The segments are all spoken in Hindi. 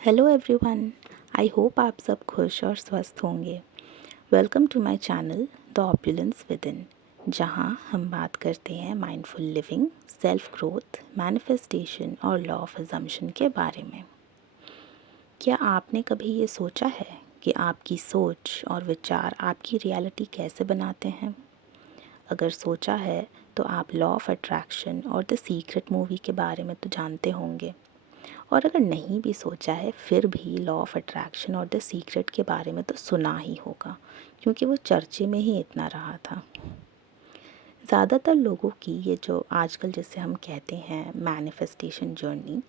हेलो एवरीवन, आई होप आप सब खुश और स्वस्थ होंगे। Welcome to my channel the opulence within, जहां हम बात करते हैं mindful living, self growth, manifestation और लॉ ऑफ अजम्पशन के बारे में। क्या आपने कभी ये सोचा है कि आपकी सोच और विचार आपकी रियलिटी कैसे बनाते हैं? अगर सोचा है तो आप लॉ ऑफ अट्रैक्शन और द सीक्रेट मूवी के बारे में तो जानते होंगे, और अगर नहीं भी सोचा है फिर भी लॉ ऑफ अट्रैक्शन और द सीक्रेट के बारे में तो सुना ही होगा, क्योंकि वो चर्चे में ही इतना रहा था। ज़्यादातर लोगों की ये जो आजकल जिसे हम कहते हैं मैनिफेस्टेशन जर्नी,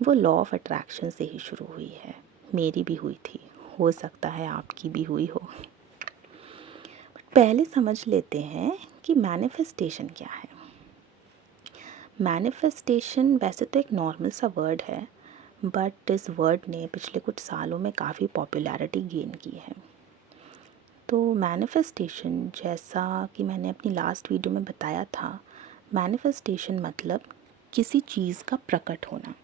वो लॉ ऑफ अट्रैक्शन से ही शुरू हुई है। मेरी भी हुई थी, हो सकता है आपकी भी हुई हो। बट पहले समझ लेते हैं कि मैनिफेस्टेशन क्या है। मैनिफेस्टेशन वैसे तो एक नॉर्मल सा वर्ड है, बट इस वर्ड ने पिछले कुछ सालों में काफ़ी पॉपुलैरिटी गेन की है। तो मैनिफेस्टेशन, जैसा कि मैंने अपनी लास्ट वीडियो में बताया था, मैनिफेस्टेशन मतलब किसी चीज़ का प्रकट होना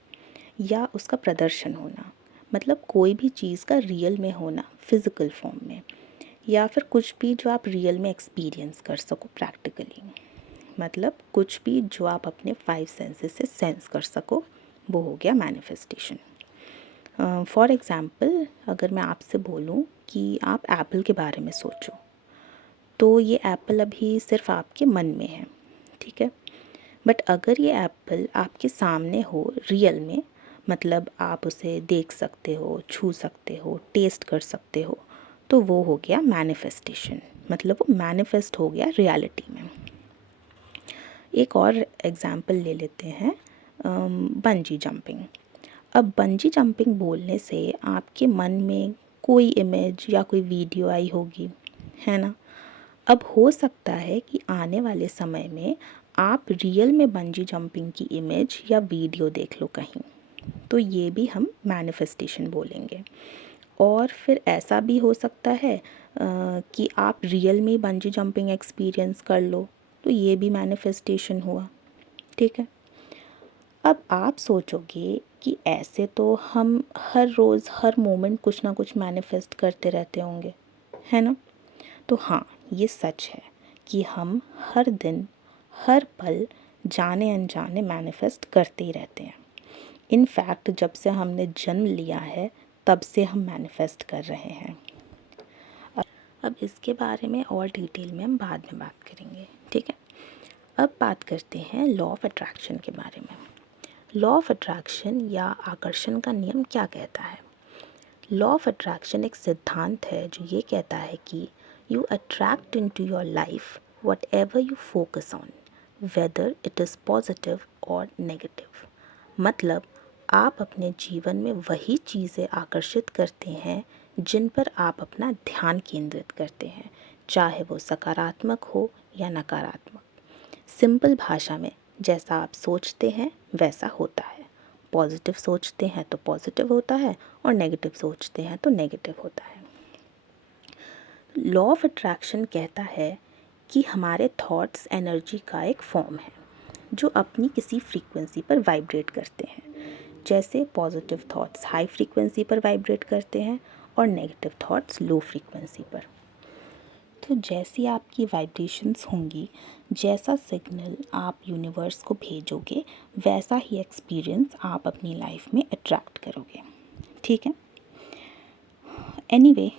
या उसका प्रदर्शन होना, मतलब कोई भी चीज़ का रियल में होना फिज़िकल फॉर्म में, या फिर कुछ भी जो आप रियल में एक्सपीरियंस कर सको प्रैक्टिकली, मतलब कुछ भी जो आप अपने 5 सेंसेस से सेंस कर सको, वो हो गया मैनिफेस्टेशन। फॉर एग्ज़ाम्पल, अगर मैं आपसे बोलूं कि आप एप्पल के बारे में सोचो, तो ये एप्पल अभी सिर्फ आपके मन में है, ठीक है। बट अगर ये एप्पल आपके सामने हो रियल में, मतलब आप उसे देख सकते हो, छू सकते हो, टेस्ट कर सकते हो, तो वो हो गया मैनिफेस्टेशन, मतलब वो मैनिफेस्ट हो गया रियलिटी में। एक और एग्ज़ाम्पल ले लेते हैं, बंजी जंपिंग। अब बंजी जंपिंग बोलने से आपके मन में कोई इमेज या कोई वीडियो आई होगी, है ना। अब हो सकता है कि आने वाले समय में आप रियल में बंजी जंपिंग की इमेज या वीडियो देख लो कहीं, तो ये भी हम मैनिफेस्टेशन बोलेंगे। और फिर ऐसा भी हो सकता है कि आप रियल में बंजी जंपिंग एक्सपीरियंस कर लो, तो ये भी मैनिफेस्टेशन हुआ, ठीक है। अब आप सोचोगे कि ऐसे तो हम हर रोज़ हर मोमेंट कुछ ना कुछ मैनिफेस्ट करते रहते होंगे, है ना। तो हाँ, ये सच है कि हम हर दिन हर पल जाने अनजाने मैनिफेस्ट करते ही रहते हैं। इनफैक्ट जब से हमने जन्म लिया है तब से हम मैनिफेस्ट कर रहे हैं। अब इसके बारे में और डिटेल में हम बाद में बात करेंगे, ठीक है। अब बात करते हैं लॉ ऑफ अट्रैक्शन के बारे में। लॉ ऑफ अट्रैक्शन या आकर्षण का नियम क्या कहता है? लॉ ऑफ अट्रैक्शन एक सिद्धांत है जो ये कहता है कि you attract into your life what ever you focus on, whether it is positive और नेगेटिव। मतलब आप अपने जीवन में वही चीज़ें आकर्षित करते हैं जिन पर आप अपना ध्यान केंद्रित करते हैं, चाहे वो सकारात्मक हो या नकारात्मक। सिंपल भाषा में, जैसा आप सोचते हैं वैसा होता है। पॉजिटिव सोचते हैं तो पॉजिटिव होता है, और नेगेटिव सोचते हैं तो नेगेटिव होता है। लॉ ऑफ अट्रैक्शन कहता है कि हमारे थॉट्स एनर्जी का एक फॉर्म है जो अपनी किसी फ्रीक्वेंसी पर वाइब्रेट करते हैं। जैसे पॉजिटिव थॉट्स हाई फ्रीक्वेंसी पर वाइब्रेट करते हैं और नेगेटिव थॉट्स लो फ्रीक्वेंसी पर। तो जैसी आपकी वाइब्रेशंस होंगी, जैसा सिग्नल आप यूनिवर्स को भेजोगे, वैसा ही एक्सपीरियंस आप अपनी लाइफ में अट्रैक्ट करोगे, ठीक है। एनीवे,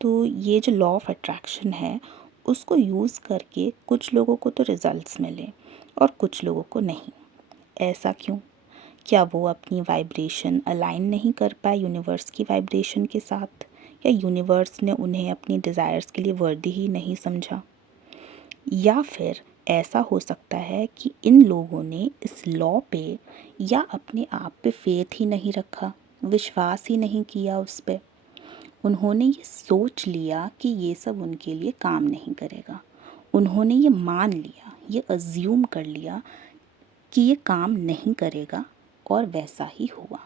तो ये जो लॉ ऑफ अट्रैक्शन है उसको यूज़ करके कुछ लोगों को तो रिजल्ट्स मिले और कुछ लोगों को नहीं। ऐसा क्यों? क्या वो अपनी वाइब्रेशन अलाइन नहीं कर पाए यूनिवर्स की वाइब्रेशन के साथ, या यूनिवर्स ने उन्हें अपनी डिज़ायर्स के लिए वर्दी ही नहीं समझा? या फिर ऐसा हो सकता है कि इन लोगों ने इस लॉ पे या अपने आप पे फेथ ही नहीं रखा, विश्वास ही नहीं किया उस पे। उन्होंने ये सोच लिया कि ये सब उनके लिए काम नहीं करेगा। उन्होंने ये मान लिया, ये अज्यूम कर लिया कि ये काम नहीं करेगा, और वैसा ही हुआ।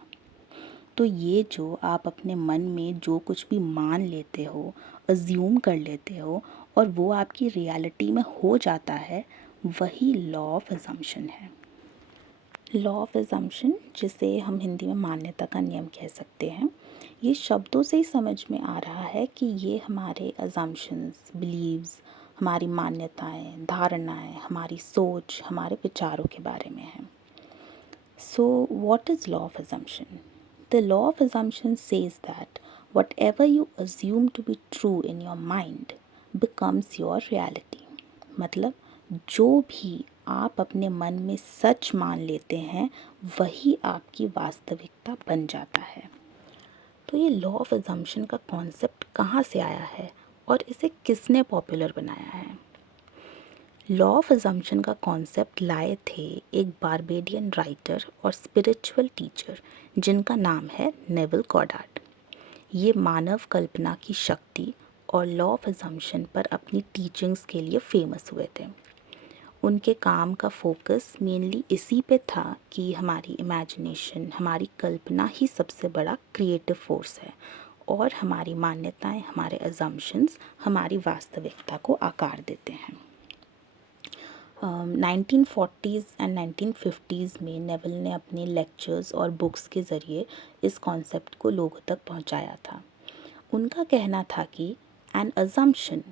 तो ये जो आप अपने मन में जो कुछ भी मान लेते हो, अज्यूम कर लेते हो, और वो आपकी रियलिटी में हो जाता है, वही लॉ ऑफ अजम्पशन है। लॉ ऑफ अजम्पशन, जिसे हम हिंदी में मान्यता का नियम कह सकते हैं, ये शब्दों से ही समझ में आ रहा है कि ये हमारे अजम्पशंस, बिलीव्स, हमारी मान्यताएं, धारणाएं, हमारी सोच, हमारे विचारों के बारे में है। So, what is law of assumption? The law of assumption says that whatever you assume to be true in your mind becomes your reality. मतलब जो भी आप अपने मन में सच मान लेते हैं वही आपकी वास्तविकता बन जाता है। तो ये लॉ ऑफ assumption का कॉन्सेप्ट कहाँ से आया है और इसे किसने पॉपुलर बनाया है? लॉ ऑफ अजम्पशन का कॉन्सेप्ट लाए थे एक बारबेडियन राइटर और स्पिरिचुअल टीचर जिनका नाम है नेविल गॉडार्ड। ये मानव कल्पना की शक्ति और लॉ ऑफ अजम्पशन पर अपनी टीचिंग्स के लिए फेमस हुए थे। उनके काम का फोकस मेनली इसी पे था कि हमारी इमेजिनेशन, हमारी कल्पना ही सबसे बड़ा क्रिएटिव फोर्स है और हमारी मान्यताएं, हमारे अजम्पशंस हमारी वास्तविकता को आकार देते हैं। 1940s एंड 1950s में नेविल ने अपने लेक्चर्स और बुक्स के ज़रिए इस कॉन्सेप्ट को लोगों तक पहुंचाया था। उनका कहना था कि an assumption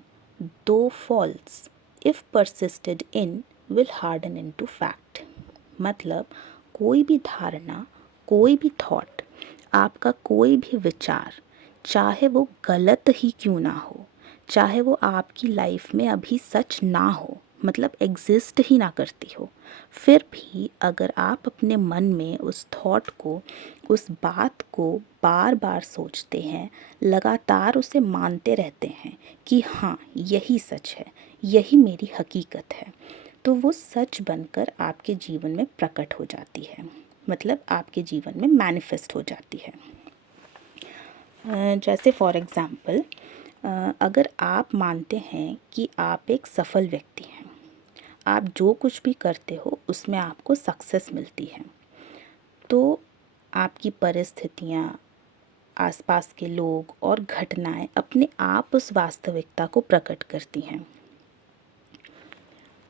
though false if persisted in will harden into fact. मतलब कोई भी धारणा, कोई भी थॉट, आपका कोई भी विचार, चाहे वो गलत ही क्यों ना हो, चाहे वो आपकी लाइफ में अभी सच ना हो, मतलब एग्जिस्ट ही ना करती हो, फिर भी अगर आप अपने मन में उस थॉट को, उस बात को बार बार सोचते हैं, लगातार उसे मानते रहते हैं कि हाँ यही सच है, यही मेरी हकीकत है, तो वो सच बनकर आपके जीवन में प्रकट हो जाती है, मतलब आपके जीवन में मैनिफेस्ट हो जाती है। जैसे फॉर एग्ज़ाम्पल, अगर आप मानते हैं कि आप एक सफल व्यक्ति हैं, आप जो कुछ भी करते हो उसमें आपको सक्सेस मिलती है, तो आपकी परिस्थितियाँ, आसपास के लोग और घटनाएं अपने आप उस वास्तविकता को प्रकट करती हैं।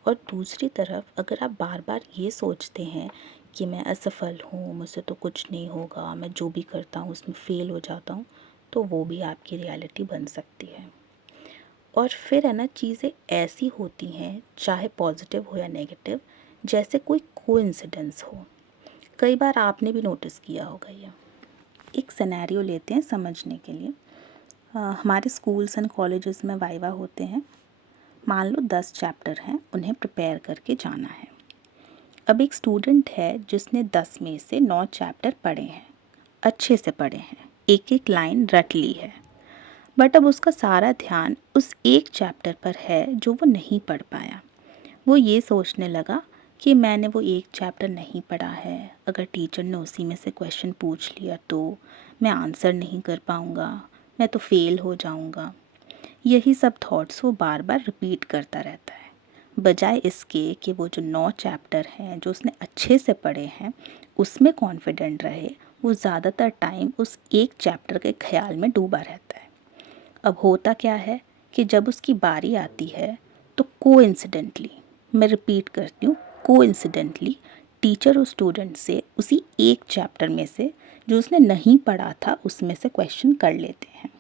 और दूसरी तरफ अगर आप बार बार ये सोचते हैं कि मैं असफल हूँ, मुझसे तो कुछ नहीं होगा, मैं जो भी करता हूँ उसमें फ़ेल हो जाता हूँ, तो वो भी आपकी रियलिटी बन सकती है। और फिर है ना, चीज़ें ऐसी होती हैं, चाहे पॉजिटिव हो या नेगेटिव, जैसे कोई कोइंसिडेंस हो। कई बार आपने भी नोटिस किया होगा ये। एक सिनेरियो लेते हैं समझने के लिए। हमारे स्कूल्स एंड कॉलेजेस में वाइवा होते हैं। मान लो 10 चैप्टर हैं, उन्हें प्रिपेयर करके जाना है। अब एक स्टूडेंट है जिसने 10 में से 9 चैप्टर पढ़े हैं, अच्छे से पढ़े हैं, एक एक लाइन रट ली है, बट अब उसका सारा ध्यान उस एक चैप्टर पर है जो वो नहीं पढ़ पाया। वो ये सोचने लगा कि मैंने वो एक चैप्टर नहीं पढ़ा है, अगर टीचर ने उसी में से क्वेश्चन पूछ लिया तो मैं आंसर नहीं कर पाऊँगा, मैं तो फेल हो जाऊँगा। यही सब थॉट्स वो बार बार रिपीट करता रहता है, बजाय इसके कि वो जो 9 चैप्टर हैं जो उसने अच्छे से पढ़े हैं उसमें कॉन्फिडेंट रहे। वो ज़्यादातर टाइम उस एक चैप्टर के ख्याल में डूबा रहता है। अब होता क्या है कि जब उसकी बारी आती है तो कोइंसिडेंटली, मैं रिपीट करती हूँ, कोइंसिडेंटली टीचर उस स्टूडेंट से उसी एक चैप्टर में से जो उसने नहीं पढ़ा था उसमें से क्वेश्चन कर लेते हैं।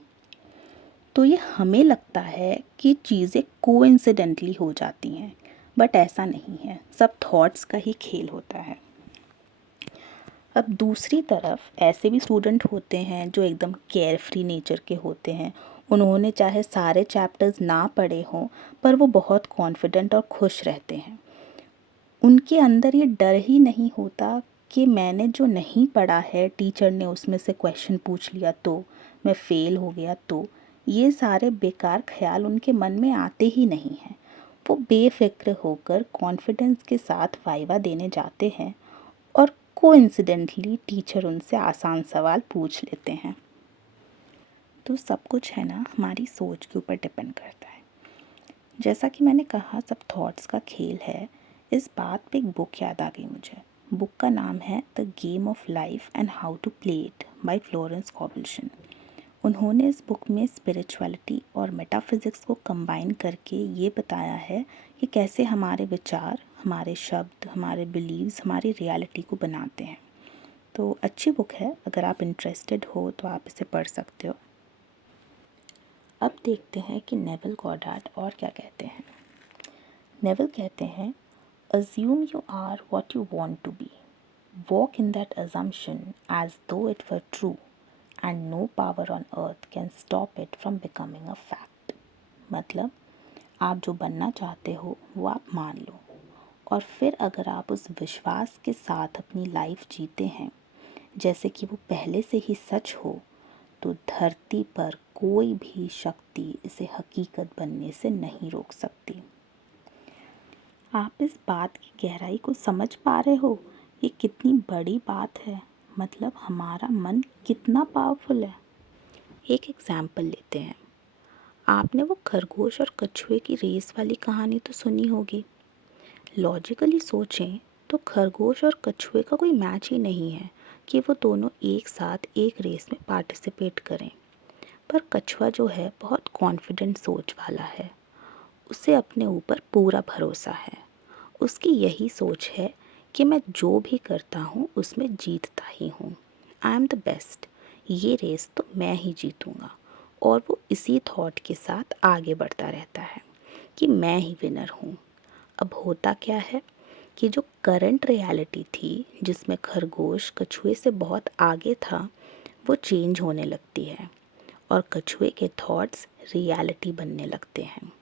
तो ये हमें लगता है कि चीज़ें कोइंसिडेंटली हो जाती हैं, बट ऐसा नहीं है, सब थॉट्स का ही खेल होता है। अब दूसरी तरफ ऐसे भी स्टूडेंट होते हैं जो एकदम केयर फ्री नेचर के होते हैं। उन्होंने चाहे सारे चैप्टर्स ना पढ़े हों पर वो बहुत कॉन्फिडेंट और खुश रहते हैं। उनके अंदर ये डर ही नहीं होता कि मैंने जो नहीं पढ़ा है, टीचर ने उसमें से क्वेश्चन पूछ लिया तो मैं फ़ेल हो गया, तो ये सारे बेकार ख्याल उनके मन में आते ही नहीं हैं। वो बेफिक्र होकर कॉन्फिडेंस के साथ वाइवा देने जाते हैं और कोइंसिडेंटली टीचर उनसे आसान सवाल पूछ लेते हैं। तो सब कुछ है ना, हमारी सोच के ऊपर डिपेंड करता है। जैसा कि मैंने कहा, सब थॉट्स का खेल है। इस बात पे एक बुक याद आ गई मुझे। बुक का नाम है the game of life and how to play it by Florence Scovel Shinn. उन्होंने इस बुक में स्पिरिचुअलिटी और मेटाफिज़िक्स को कंबाइन करके ये बताया है कि कैसे हमारे विचार, हमारे शब्द, हमारे बिलीव्स हमारी रियलिटी को बनाते हैं। तो अच्छी बुक है, अगर आप इंटरेस्टेड हो तो आप इसे पढ़ सकते हो। अब देखते हैं कि नेविल गॉडार्ड और क्या कहते हैं। नेविल कहते हैं, assume you are what you want to be. Walk in that assumption as though it were true, and no power on earth can stop it from becoming a fact. मतलब आप जो बनना चाहते हो वो आप मान लो, और फिर अगर आप उस विश्वास के साथ अपनी लाइफ जीते हैं जैसे कि वो पहले से ही सच हो, तो धरती पर कोई भी शक्ति इसे हकीकत बनने से नहीं रोक सकती। आप इस बात की गहराई को समझ पा रहे हो? ये कितनी बड़ी बात है, मतलब हमारा मन कितना पावरफुल है। एक एग्जाम्पल लेते हैं। आपने वो खरगोश और कछुए की रेस वाली कहानी तो सुनी होगी। लॉजिकली सोचें तो खरगोश और कछुए का कोई मैच ही नहीं है कि वो दोनों एक साथ एक रेस में पार्टिसिपेट करें। पर कछुआ जो है बहुत कॉन्फिडेंट सोच वाला है, उसे अपने ऊपर पूरा भरोसा है। उसकी यही सोच है कि मैं जो भी करता हूँ उसमें जीतता ही हूँ। आई एम द बेस्ट, ये रेस तो मैं ही जीतूँगा। और वो इसी थॉट के साथ आगे बढ़ता रहता है कि मैं ही विनर हूँ। अब होता क्या है कि जो करंट रियलिटी थी जिसमें खरगोश कछुए से बहुत आगे था, वो चेंज होने लगती है और कछुए के थॉट्स रियलिटी बनने लगते हैं।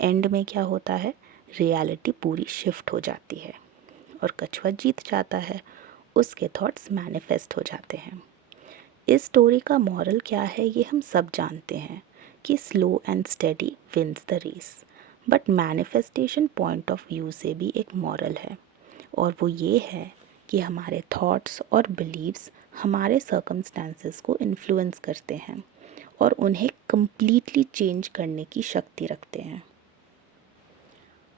एंड में क्या होता है, रियलिटी पूरी शिफ्ट हो जाती है और कछुआ जीत जाता है, उसके थॉट्स मैनिफेस्ट हो जाते हैं। इस स्टोरी का मॉरल क्या है ये हम सब जानते हैं कि slow and steady wins the race, but manifestation point of view से भी एक मॉरल है, और वो ये है कि हमारे थॉट्स और बिलीव्स हमारे सर्कमस्टेंसेस को इन्फ्लुएंस करते हैं और उन्हें कम्प्लीटली चेंज करने की शक्ति रखते हैं।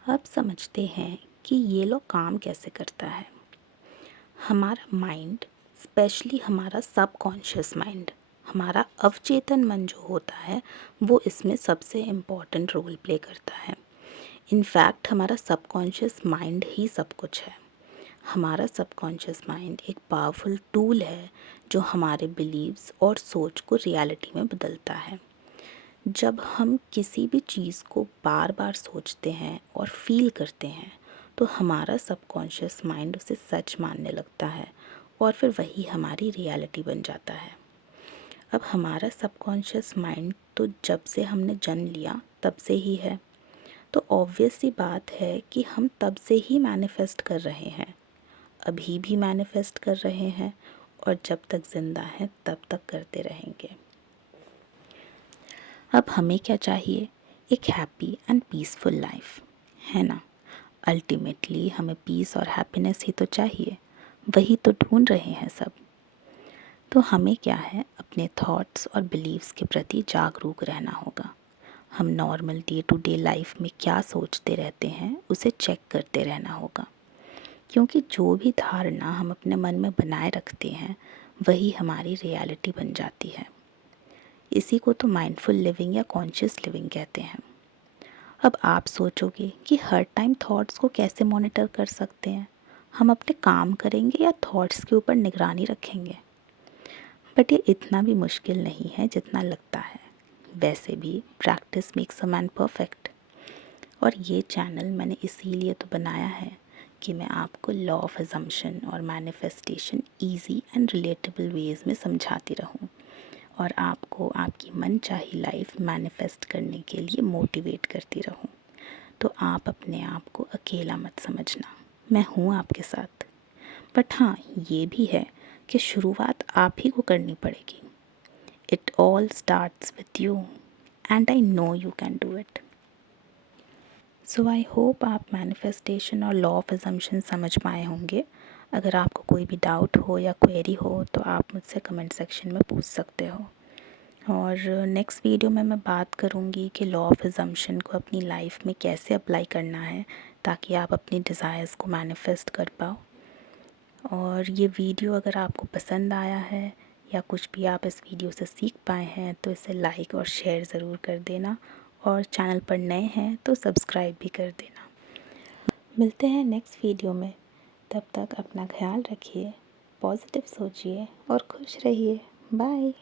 अब समझते हैं कि ये लोग काम कैसे करता है। हमारा माइंड, स्पेशली हमारा सबकॉन्शियस माइंड, हमारा अवचेतन मन जो होता है, वो इसमें सबसे इम्पॉर्टेंट रोल प्ले करता है। इनफैक्ट हमारा सबकॉन्शियस माइंड ही सब कुछ है। हमारा सबकॉन्शियस माइंड एक पावरफुल टूल है जो हमारे बिलीव्स और सोच को रियलिटी में बदलता है। जब हम किसी भी चीज़ को बार बार सोचते हैं और फील करते हैं, तो हमारा सबकॉन्शियस माइंड उसे सच मानने लगता है और फिर वही हमारी रियलिटी बन जाता है। अब हमारा सबकॉन्शियस माइंड तो जब से हमने जन्म लिया तब से ही है, तो ऑब्वियस सी बात है कि हम तब से ही मैनिफेस्ट कर रहे हैं, अभी भी मैनिफेस्ट कर रहे हैं, और जब तक ज़िंदा हैं तब तक करते रहेंगे। अब हमें क्या चाहिए? एक हैप्पी एंड पीसफुल लाइफ, है ना। अल्टीमेटली हमें पीस और हैप्पीनेस ही तो चाहिए, वही तो ढूंढ रहे हैं सब। तो हमें क्या है, अपने थॉट्स और बिलीव्स के प्रति जागरूक रहना होगा। हम normal day to day life में क्या सोचते रहते हैं उसे चेक करते रहना होगा, क्योंकि जो भी धारणा हम अपने मन में बनाए रखते हैं वही हमारी रियलिटी बन जाती है। इसी को तो माइंडफुल लिविंग या कॉन्शियस लिविंग कहते हैं। अब आप सोचोगे कि हर टाइम थॉट्स को कैसे मॉनिटर कर सकते हैं, हम अपने काम करेंगे या थॉट्स के ऊपर निगरानी रखेंगे? बट ये इतना भी मुश्किल नहीं है जितना लगता है। वैसे भी practice makes a man perfect, और ये चैनल मैंने इसीलिए तो बनाया है कि मैं आपको लॉ ऑफ अजम्पशन और manifestation easy and relatable ways में समझाती रहूं, और आपको आपकी मनचाही लाइफ मैनिफेस्ट करने के लिए मोटिवेट करती रहूं। तो आप अपने आप को अकेला मत समझना, मैं हूँ आपके साथ। बट हाँ, ये भी है कि शुरुआत आप ही को करनी पड़ेगी। It all starts with you and I know you can do it. So I hope आप मैनिफेस्टेशन और लॉ ऑफ अजम्पशन समझ पाए होंगे। अगर आपको कोई भी डाउट हो या क्वेरी हो तो आप मुझसे कमेंट सेक्शन में पूछ सकते हो। और नेक्स्ट वीडियो में मैं बात करूँगी कि लॉ ऑफ अजम्पशन को अपनी लाइफ में कैसे अप्लाई करना है ताकि आप अपनी डिज़ायर्स को मैनिफेस्ट कर पाओ। और ये वीडियो अगर आपको पसंद आया है या कुछ भी आप इस वीडियो से सीख पाए हैं तो इसे लाइक और शेयर ज़रूर कर देना, और चैनल पर नए हैं तो सब्सक्राइब भी कर देना। मिलते हैं नेक्स्ट वीडियो में, तब तक अपना ख्याल रखिए। पॉजिटिव सोचिए और खुश रहिए। बाय।